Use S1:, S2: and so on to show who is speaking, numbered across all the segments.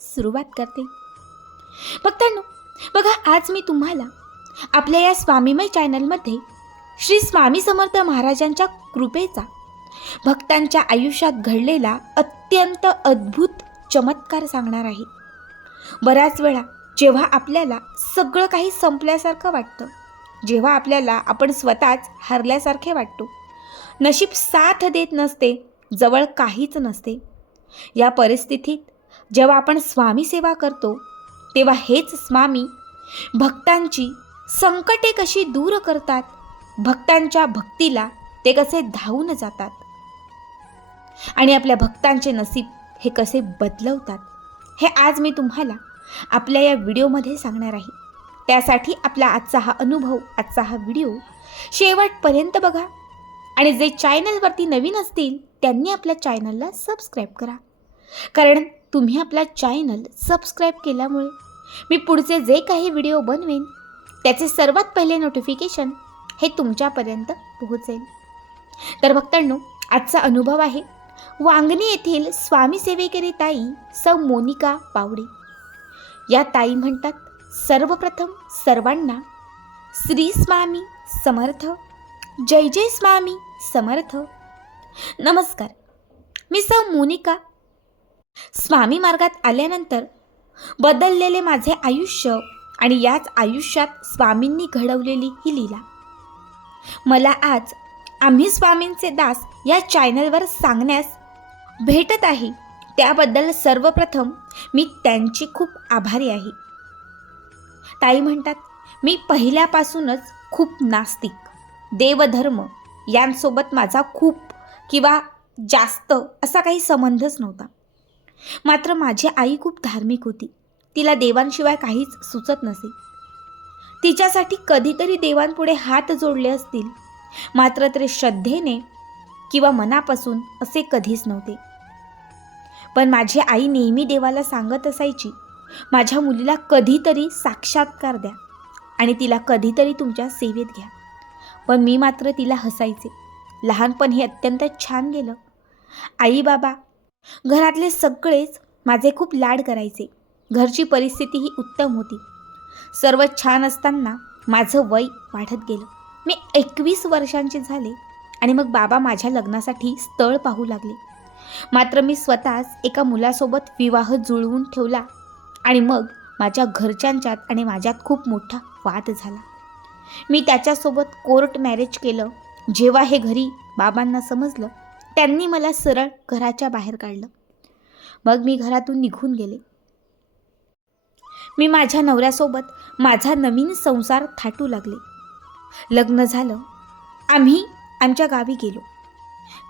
S1: सुरुवात करते. भक्तांनो बघा आज मी तुम्हाला आपल्या या स्वामीमय चॅनलमध्ये श्री स्वामी समर्थ महाराजांच्या कृपेचा भक्तांच्या आयुष्यात घडलेला अत्यंत अद्भुत चमत्कार सांगणार आहे. बऱ्याच वेळा जेव्हा आपल्याला सगळं काही संपल्यासारखं वाटतं जेव्हा आपल्याला आपण स्वतःच हरल्यासारखे वाटतो नशीब साथ देत नसते जवळ काहीच नसते. या परिस्थितीत जेव्हा आपण स्वामी सेवा करतो तेव्हा हेच स्वामी भक्तांची संकटे कशी दूर करतात भक्तांच्या भक्तीला ते कसे धावून जातात आणि आपल्या भक्तांचे नसीब हे कसे बदलवतात हे आज मी तुम्हाला आपल्या या व्हिडिओमध्ये सांगणार आहे. त्यासाठी आपला आजचा हा अनुभव आजचा हा व्हिडिओ शेवटपर्यंत बघा आणि जे चॅनलवरती नवीन असतील त्यांनी आपल्या चॅनलला सबस्क्राईब करा. कारण तुम्ही आपला चॅनल सबस्क्राईब केल्यामुळे मी पुढचे जे काही व्हिडिओ बनवेन त्याचे सर्वात पहिले नोटिफिकेशन हे तुमच्यापर्यंत पोहोचेल. तर भक्तांनो आजचा अनुभव आहे वांगणी येथील स्वामी सेवेकरी ताई सौ मोनिका पावडे. या ताई म्हणतात सर्वप्रथम सर्वांना श्री स्वामी समर्थ जय जय स्वामी समर्थ. नमस्कार मी सौ मोनिका स्वामी मार्गात आल्यानंतर बदललेले माझे आयुष्य आणि याच आयुष्यात स्वामींनी घडवलेली ही लीला. मला आज आम्ही स्वामींचे दास या चॅनलवर सांगण्यास भेटत आहे. त्याबद्दल सर्वप्रथम मी त्यांची खूप आभारी आहे. ताई म्हणतात मी पहिल्यापासूनच खूप नास्तिक. देवधर्म यांसोबत माझा खूप किंवा जास्त असा काही संबंधच नव्हता. मात्र माझी आई खूप धार्मिक होती. तिला देवांशिवाय काहीच सुचत नसे. तिच्यासाठी कधीतरी देवांपुढे हात जोडले असतील. मात्र ते श्रद्धेने किंवा मनापासून असे कधीच नव्हते. पण माझी आई नेहमी देवाला सांगत असायची माझ्या मुलीला कधीतरी साक्षात्कार द्या आणि तिला कधीतरी तुमच्या सेवेत घ्या. पण मी मात्र तिला हसायचे. लहानपण हे अत्यंत छान गेलं. आई बाबा घरातले सगळेच माझे खूप लाड करायचे. घरची परिस्थितीही उत्तम होती. सर्व छान असताना माझं वय वाढत गेलं. मी एकवीस वर्षांचे झाले आणि मग बाबा माझ्या लग्नासाठी स्थळ पाहू लागले. मात्र मी स्वतःच एका मुलासोबत विवाह जुळवून ठेवला आणि मग माझ्या घरच्यांच्यात आणि माझ्यात खूप मोठा वाद झाला. मी त्याच्यासोबत कोर्ट मॅरेज केलं. जेव्हा हे घरी बाबांना समजलं त्यांनी मला सरळ घराच्या बाहेर काढलं. मग मी घरातून निघून गेले. मी माझ्या नवऱ्यासोबत माझा नवीन संसार थाटू लागले. लग्न झालं. आम्ही आमच्या गावी गेलो.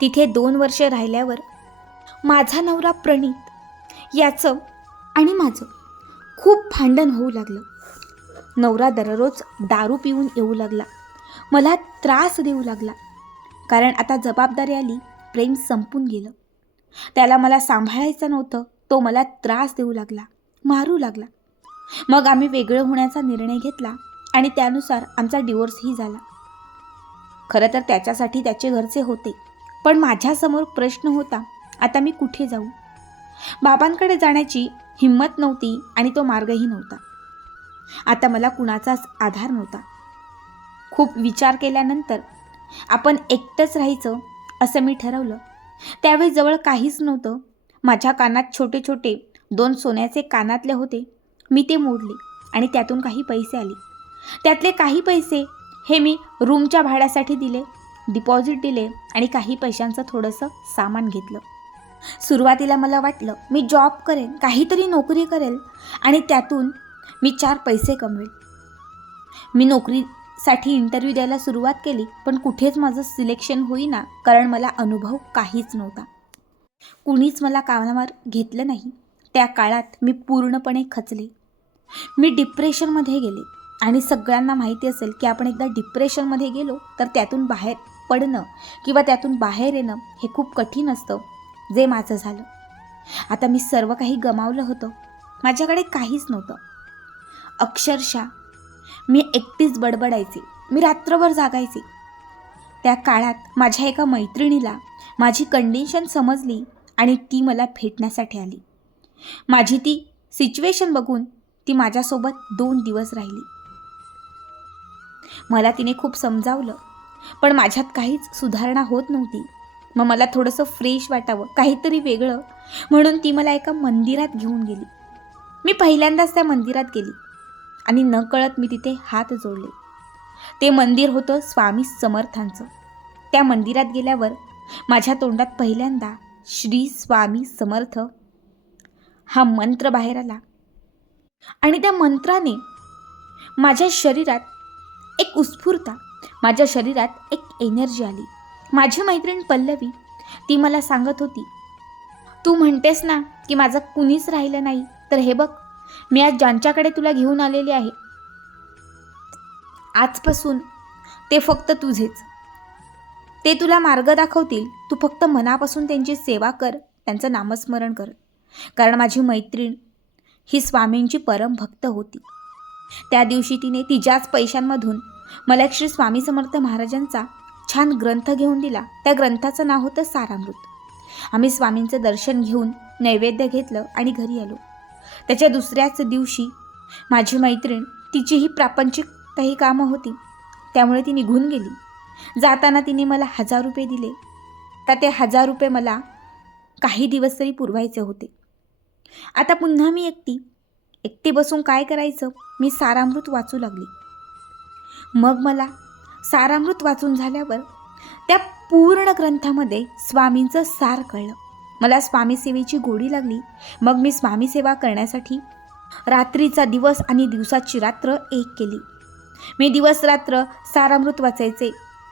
S1: तिथे दोन वर्ष राहिल्यावर माझा नवरा प्रणीत याचं आणि माझं खूप भांडण होऊ लागलं. नवरा दररोज दारू पिऊन येऊ लागला. मला त्रास देऊ लागला. कारण आता जबाबदारी आली प्रेम संपून गेलं. त्याला मला सांभाळायचं नव्हतं. तो मला त्रास देऊ लागला मारू लागला. मग आम्ही वेगळं होण्याचा निर्णय घेतला आणि त्यानुसार आमचा डिवोर्सही झाला. खरं तर त्याच्यासाठी त्याचे घरचे होते पण माझ्यासमोर प्रश्न होता आता मी कुठे जाऊ? बाबांकडे जाण्याची हिंमत नव्हती आणि तो मार्गही नव्हता. आता मला कुणाचाच आधार नव्हता. खूप विचार केल्यानंतर आपण एकटंच राहायचं असं मी ठरवलं. त्यावेळी जवळ काहीच नव्हतं. माझ्या कानात छोटे छोटे दोन सोन्याचे कानातले होते. मी ते मोडले आणि त्यातून काही पैसे आले. त्यातले काही पैसे हे मी रूमच्या भाड्यासाठी दिले डिपॉझिट दिले आणि काही पैशांचं थोडंसं सामान घेतलं. सुरुवातीला मला वाटलं मी जॉब करेन काहीतरी नोकरी करेल आणि त्यातून मी चार पैसे कमवेल. मी नोकरी साठी इंटरव्ह्यू द्यायला सुरुवात केली पण कुठेच माझं सिलेक्शन होईना कारण मला अनुभव काहीच नव्हता. कुणीच मला कामावर घेतलं नाही. त्या काळात मी पूर्णपणे खचले. मी डिप्रेशनमध्ये गेले. आणि सगळ्यांना माहिती असेल की आपण एकदा डिप्रेशनमध्ये गेलो तर त्यातून बाहेर पडणं किंवा त्यातून बाहेर येणं हे खूप कठीण असतं जे माझं झालं. आता मी सर्व काही गमावलं होतं. माझ्याकडे काहीच नव्हतं. अक्षरशः मी एकटीच बडबडायचे. मी रात्रभर जागायचे. त्या काळात माझ्या एका मैत्रिणीला माझी कंडिशन समजली आणि ती मला भेटण्यासाठी आली. माझी ती सिच्युएशन बघून ती माझ्यासोबत दोन दिवस राहिली. मला तिने खूप समजावलं पण माझ्यात काहीच सुधारणा होत नव्हती. मग मला थोडंसं फ्रेश वाटावं काहीतरी वेगळं म्हणून ती मला एका मंदिरात घेऊन गेली. मी पहिल्यांदाच त्या मंदिरात गेली. आणि नकळत मी तिथे हात जोडले. ते मंदिर होतं स्वामी समर्थांचं. त्या मंदिरात गेल्यावर माझ्या तोंडात पहिल्यांदा श्री स्वामी समर्थ हा मंत्र बाहेर आला. आणि त्या मंत्राने माझ्या शरीरात एक उत्स्फूर्ता माझ्या शरीरात एक एनर्जी आली. माझी मैत्रीण पल्लवी ती मला सांगत होती तू म्हणतेस ना की माझं कुणीच राहिलं नाही तर हे बघ मी आज ज्यांच्याकडे तुला घेऊन आलेली आहे आजपासून ते फक्त तुझेच. ते तुला मार्ग दाखवतील. तू फक्त मनापासून त्यांची सेवा कर त्यांचं नामस्मरण कर. कारण माझी मैत्रीण ही स्वामींची परम भक्त होती. त्या दिवशी तिने तिच्याच पैशांमधून मला श्री स्वामी समर्थ महाराजांचा छान ग्रंथ घेऊन दिला. त्या ग्रंथाचं नाव होतं सारामृत. आम्ही स्वामींचं दर्शन घेऊन नैवेद्य घेतलं आणि घरी आलो. त्याच्या दुसऱ्याच दिवशी माझी मैत्रीण तिचीही प्रापंचिक काही कामं होती. त्यामुळे ती निघून गेली. जाताना तिने मला हजार रुपये दिले. तर ते हजार रुपये मला काही दिवस तरी पुरवायचे होते. आता पुन्हा मी एकटी एकटी बसून काय करायचं? मी सारामृत वाचू लागली. मग मला सारामृत वाचून झाल्यावर त्या पूर्ण ग्रंथामध्ये स्वामींचं सार कळलं. मला स्वामीसेवेची गोडी लागली. मग मी स्वामीसेवा करण्यासाठी रात्रीचा दिवस आणि दिवसाची रात्र एक केली. मी दिवस रात्र सारामृत वाचायचे.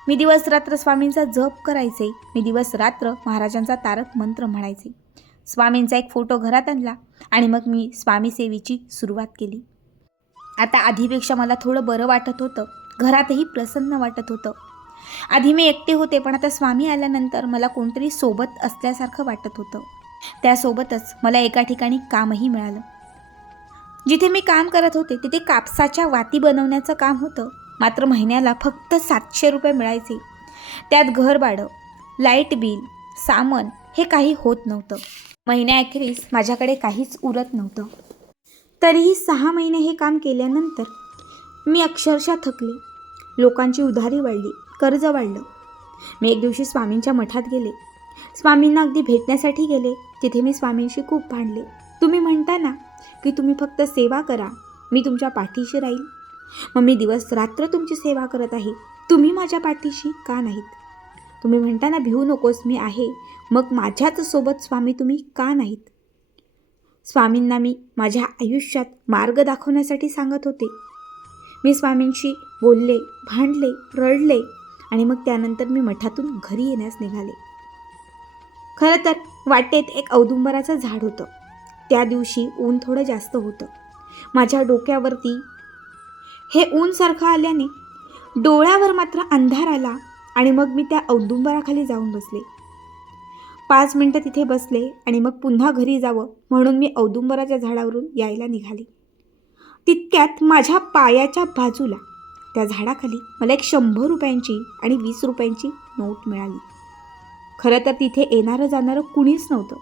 S1: मी दिवस रात्र स्वामींचा जप करायचे. मी दिवस रात्र महाराजांचा तारक मंत्र म्हणायचे. स्वामींचा एक फोटो घरात आणला आणि मग मी स्वामीसेवेची सुरुवात केली. आता आधीपेक्षा मला थोडं बरं वाटत होतं. घरातही प्रसन्न वाटत होतं. आधी मी एकटे होते पण आता स्वामी आल्यानंतर मला कोणतरी सोबत असल्यासारखं वाटत होतं. त्यासोबतच मला एका ठिकाणी कामही मिळालं. जिथे मी काम करत होते तिथे कापसाच्या वाती बनवण्याचं काम होतं. मात्र महिन्याला फक्त सातशे रुपये मिळायचे. त्यात घर भाडं लाइट बिल सामान हे काही होत नव्हतं. महिन्याअखेरीस माझ्याकडे काहीच उरत नव्हतं. तरीही सहा महिने हे काम केल्यानंतर मी अक्षरशः थकले. लोकांची उधारी वाढली. कर्ज वाढलं. मी एक दिवशी स्वामींच्या मठात गेले. स्वामींना अगदी भेटण्यासाठी गेले. तिथे मी स्वामींशी खूप भांडले. तुम्ही म्हणता ना की तुम्ही फक्त सेवा करा. मी तुमच्या पाठीशी राहील मग मी दिवस रात्र तुमची सेवा करत आहे. तुम्ही माझ्या पाठीशी का नाहीत? तुम्ही म्हणता ना भिवू नकोस मी आहे. मग माझ्याच सोबत स्वामी तुम्ही का नाहीत? स्वामींना मी माझ्या आयुष्यात मार्ग दाखवण्यासाठी सांगत होते. मी स्वामींशी बोलले भांडले रडले. आणि मग त्यानंतर मी मठातून घरी येण्यास निघाले. खरं तर वाटेत एक औदुंबराचं झाड होतं. त्या दिवशी ऊन थोडं जास्त होतं. माझ्या डोक्यावरती हे ऊनसारखं आल्याने डोळ्यावर मात्र अंधार आला आणि मग मी त्या औदुंबराखाली जाऊन बसले. पाच मिनटं तिथे बसले आणि मग पुन्हा घरी जावं म्हणून मी औदुंबराच्या झाडावरून यायला निघाले. तितक्यात माझ्या पायाच्या बाजूला त्या झाडाखाली मला एक शंभर रुपयांची आणि वीस रुपयांची नोट मिळाली. खरं तर तिथे येणारं जाणारं कुणीच नव्हतं.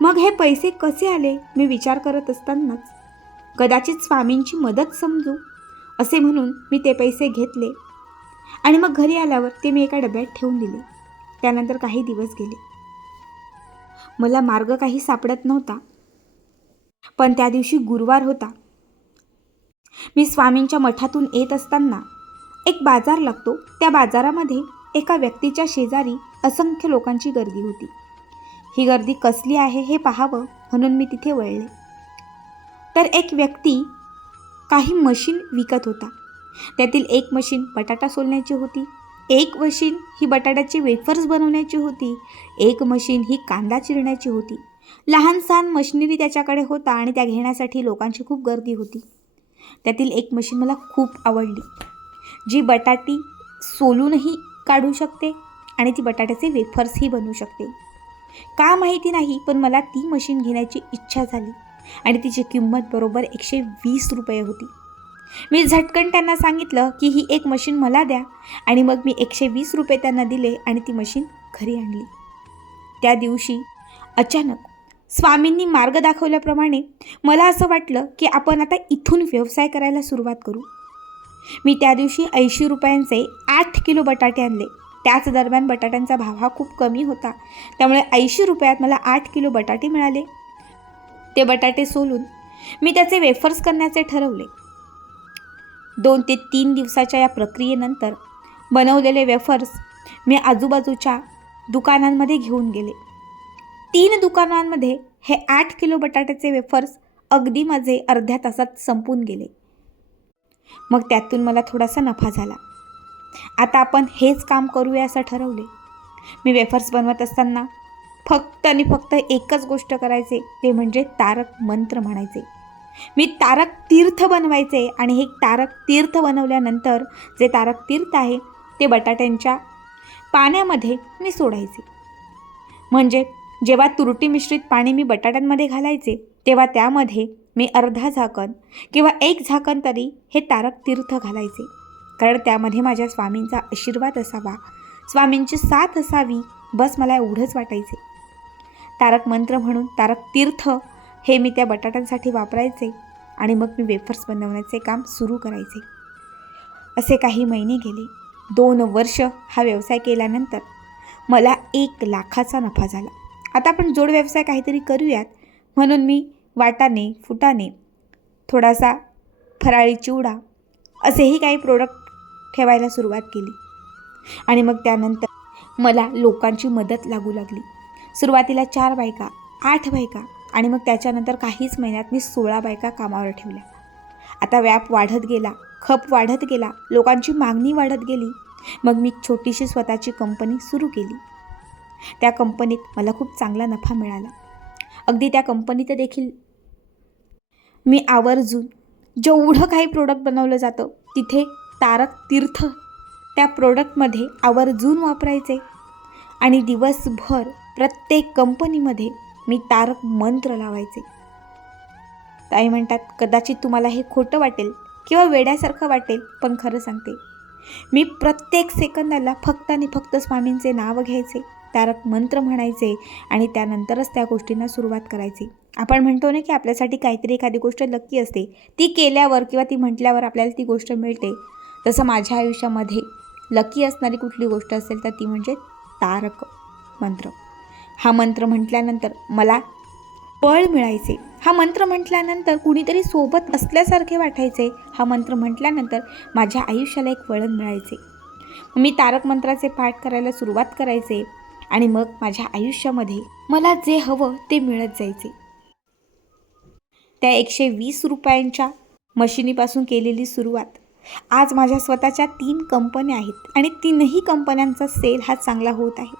S1: मग हे पैसे कसे आले मी विचार करत असतानाच? कदाचित स्वामींची मदत समजू असे म्हणून मी ते पैसे घेतले आणि मग घरी आल्यावर ते मी एका डब्यात ठेवून दिले. त्यानंतर काही दिवस गेले. मला मार्ग काही सापडत नव्हता. पण त्या दिवशी गुरुवार होता. मी स्वामींच्या मठातून येत असताना एक बाजार लागतो. त्या बाजारामध्ये एका व्यक्तीच्या शेजारी असंख्य लोकांची गर्दी होती. ही गर्दी कसली आहे हे पाहावं म्हणून मी तिथे वळले. तर एक व्यक्ती काही मशीन विकत होता. त्यातील एक मशीन बटाटा सोलण्याची होती. एक मशीन ही बटाट्याची वेफर्स बनवण्याची होती. एक मशीन ही कांदा चिरण्याची होती. लहान सहान मशिनरी त्याच्याकडे होता आणि त्या घेण्यासाठी लोकांची खूप गर्दी होती. त्यातील एक मशीन मला खूप आवडली. जी बटाटी सोलूनही काढू शकते आणि ती बटाट्याचे वेफर्सही बनवू शकते. का माहिती नाही पण मला ती मशीन घेण्याची इच्छा झाली आणि तिची किंमत बरोबर एकशे वीस रुपये होती. मी झटकन त्यांना सांगितलं की ही एक मशीन मला द्या आणि मग मी एकशे वीस रुपये त्यांना दिले आणि ती मशीन घरी आणली. त्या दिवशी अचानक स्वामींनी मार्ग दाखवल्याप्रमाणे मला असं वाटलं की आपण आता इथून व्यवसाय करायला सुरुवात करू. मी त्या दिवशी ऐंशी रुपयांचे आठ किलो बटाटे आणले. त्याच दरम्यान बटाट्यांचा भाव हा खूप कमी होता. त्यामुळे ऐंशी रुपयात मला आठ किलो बटाटे मिळाले. ते बटाटे सोलून मी त्याचे वेफर्स करण्याचे ठरवले. दोन ते तीन दिवसाच्या या प्रक्रियेनंतर बनवलेले वेफर्स मी आजूबाजूच्या दुकानांमध्ये घेऊन गेले. तीन दुकानांमध्ये हे आठ किलो बटाट्याचे वेफर्स अगदी माझे अर्ध्या तासात संपून गेले. मग त्यातून मला थोडासा नफा झाला. आता आपण हेच काम करूया असं ठरवले. मी वेफर्स बनवत असताना फक्त आणि फक्त एकच गोष्ट करायचे ते म्हणजे तारक मंत्र म्हणायचे. मी तारक तीर्थ बनवायचे आणि हे तारक तीर्थ बनवल्यानंतर जे तारक तीर्थ आहे ते बटाट्यांच्या पाण्यामध्ये मी सोडायचे. म्हणजे जेव्हा तुरटी मिश्रित पाणी मी बटाट्यांमध्ये घालायचे तेव्हा त्यामध्ये मी अर्धा झाकण किंवा एक झाकण तरी हे तारक तीर्थ घालायचे. कारण त्यामध्ये माझ्या स्वामींचा आशीर्वाद असावा. स्वामींची साथ असावी बस मला एवढंच वाटायचे. तारक मंत्र म्हणून तारक तीर्थ हे मी त्या बटाट्यांसाठी वापरायचे आणि मग मी वेफर्स बनवण्याचे काम सुरू करायचे. असे काही महिने गेले. दोन वर्ष हा व्यवसाय केल्यानंतर मला एक लाखाचा नफा झाला. आता आपण जोड व्यवसाय काहीतरी करूयात. म्हणून मी वाटाणे फुटाणे थोडासा फराळी चिवडा असेही काही प्रोडक्ट ठेवायला सुरुवात केली. आणि मग त्यानंतर मला लोकांची मदत लागू लागली. सुरुवातीला चार बायका आठ बायका आणि मग त्याच्यानंतर काहीच महिन्यात मी सोळा बायका कामावर ठेवल्या. आता व्याप वाढत गेला खप वाढत गेला लोकांची मागणी वाढत गेली. मग मी छोटीशी स्वतःची कंपनी सुरू केली. त्या कंपनीत मला खूप चांगला नफा मिळाला. अगदी त्या कंपनीत देखील मी आवर्जून जेवढं काही प्रोडक्ट बनवलं जातं तिथे तारक तीर्थ त्या प्रोडक्टमध्ये आवर्जून वापरायचे. आणि दिवसभर प्रत्येक कंपनीमध्ये मी तारक मंत्र लावायचे. ताई म्हणतात कदाचित तुम्हाला हे खोटं वाटेल किंवा वेड्यासारखं वाटेल पण खरं सांगते. मी प्रत्येक सेकंदाला फक्त आणि फक्त स्वामींचे नाव घ्यायचे. तारक मंत्र म्हणायचे आणि त्यानंतरच त्या गोष्टींना सुरुवात करायची. आपण म्हणतो ना की आपल्यासाठी काहीतरी एखादी गोष्ट लक्की असते. ती केल्यावर किंवा ती म्हटल्यावर आपल्याला ती गोष्ट मिळते. तसं माझ्या आयुष्यामध्ये लकी असणारी कुठली गोष्ट असेल तर ती म्हणजे तारक मंत्र. हा मंत्र म्हटल्यानंतर मला बळ मिळायचे. हा मंत्र म्हटल्यानंतर कुणीतरी सोबत असल्यासारखे वाटायचे. हा मंत्र म्हटल्यानंतर माझ्या आयुष्याला एक वळण मिळायचे. मी तारक मंत्राचे पाठ करायला सुरुवात करायचे. आणि मग माझ्या आयुष्यामध्ये मला जे हवं ते मिळत जायचे. त्या एकशे वीस रुपयांच्या मशिनीपासून केलेली सुरुवात. आज माझ्या स्वतःच्या तीन कंपन्या आहेत आणि तीनही कंपन्यांचा सेल हा चांगला होत आहे.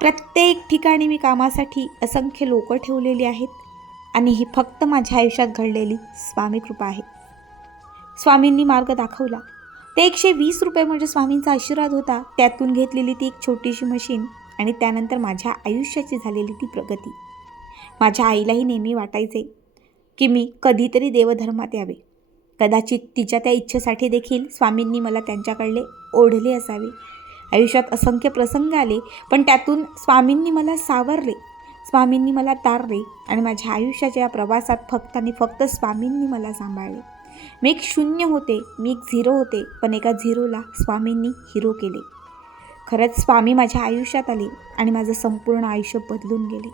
S1: प्रत्येक ठिकाणी मी कामासाठी असंख्य लोक ठेवलेली आहेत आणि ही फक्त माझ्या आयुष्यात घडलेली स्वामी कृपा आहे. स्वामींनी मार्ग दाखवला. ते एकशे वीस रुपये म्हणजे स्वामींचा आशीर्वाद होता. त्यातून घेतलेली ती एक छोटीशी मशीन आणि त्यानंतर माझ्या आयुष्याची झालेली ती प्रगती. माझ्या आईलाही नेहमी वाटायचे की मी कधीतरी देवधर्मात यावे. कदाचित तिच्या त्या इच्छेसाठी देखील स्वामींनी मला त्यांच्याकडले ओढले असावे. आयुष्यात असंख्य प्रसंग आले पण त्यातून स्वामींनी मला सावरले स्वामींनी मला तारले आणि माझ्या आयुष्याच्या या प्रवासात फक्त आणि फक्त स्वामींनी मला सांभाळले. मी एक शून्य होते मी एक झिरो होते पण एका झिरोला स्वामींनी हिरो केले. खरंच स्वामी माझ्या आयुष्यात आले आणि माझं संपूर्ण आयुष्य बदलून गेले.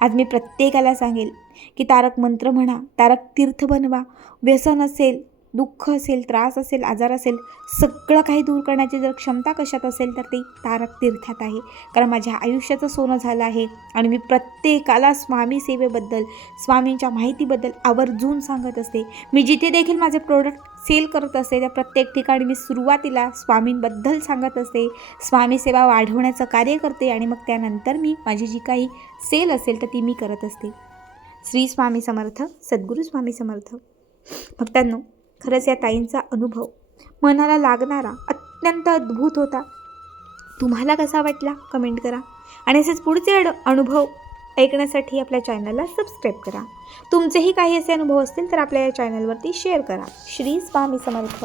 S1: आज मी प्रत्येकाला सांगेल की तारक मंत्र म्हणा तारक तीर्थ बनवा व्यसन असेल दुःख असेल त्रास असेल आजार असेल सगळं काही दूर करण्याची जर क्षमता कशात असेल तर ती तारक तीर्थात आहे. कारण माझ्या आयुष्याचं सोनं झालं आहे आणि मी प्रत्येकाला स्वामी सेवेबद्दल स्वामींच्या माहितीबद्दल आवर्जून सांगत असते. मी जिथे देखील माझे प्रोडक्ट सेल करत असते त्या प्रत्येक ठिकाणी मी सुरुवातीला स्वामींबद्दल सांगत असते. स्वामी सेवा वाढवण्याचं कार्य करते आणि मग त्यानंतर मी माझी जी काही सेल असेल तर ती मी करत असते. श्री स्वामी समर्थ सद्गुरू स्वामी समर्थ. भक्तांनो खरंच या ताईंचा अनुभव मनाला लागणारा अत्यंत अद्भुत होता. तुम्हाला कसा वाटला? कमेंट करा. आणि असेच पुढचे अड अनुभव ऐकण्यासाठी आपल्या चॅनलला सबस्क्राईब करा. तुमचेही काही असे अनुभव असतील तर आपल्या या चॅनलवरती शेअर करा. श्री स्वामी समर्थ.